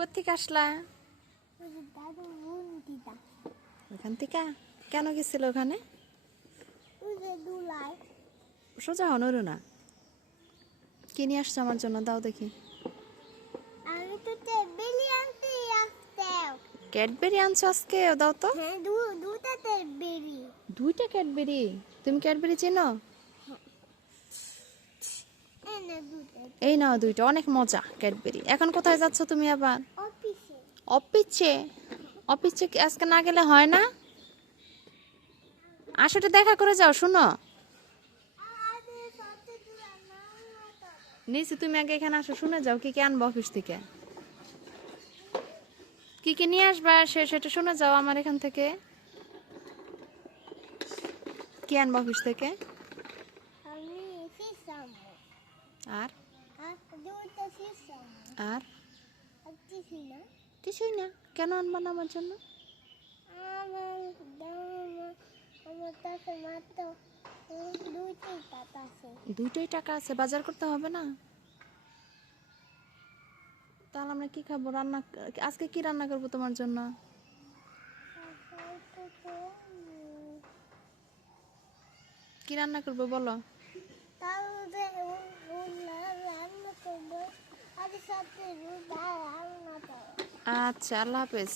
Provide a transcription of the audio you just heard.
কোত্থেকে আসলা? ওখান থেকে? কেন গেছিল ওখানে? সোজা হনরু না। কি নিয়ে আসছো আমার জন্য? দাও দেখি। ক্যাডবেরি আনছো আজকে? দাও তো। দুইটা ক্যাডবেরি? তুমি ক্যাডবেরি চেনো? এই নাও দুইটা, অনেক মজা ক্যাডবেরি। এখন কোথায় যাচ্ছ তুমি আবার? অফিসে? অফিসে আজকে না গেলে হয় না? আসলে দেখা করে যাও। শুনো নিচে, তুমি আগে এখানে আসো, শুনে যাও কি কি আনবো অফিস থেকে, কি কি নিয়ে আসবা সেটা শুনে যাও আমার এখান থেকে। কি আনবো অফিস থেকে? আর আর কিছুই না। কেন আনবা না আমার জন্য? দুইটাই টাকা আছে, বাজার করতে হবে না? তাহলে আমরা কি খাবো? রান্না আজকে কি রান্না করবো তোমার জন্য? কি রান্না করবো বলো? আচ্ছা, আল্লাহ হাফেজ।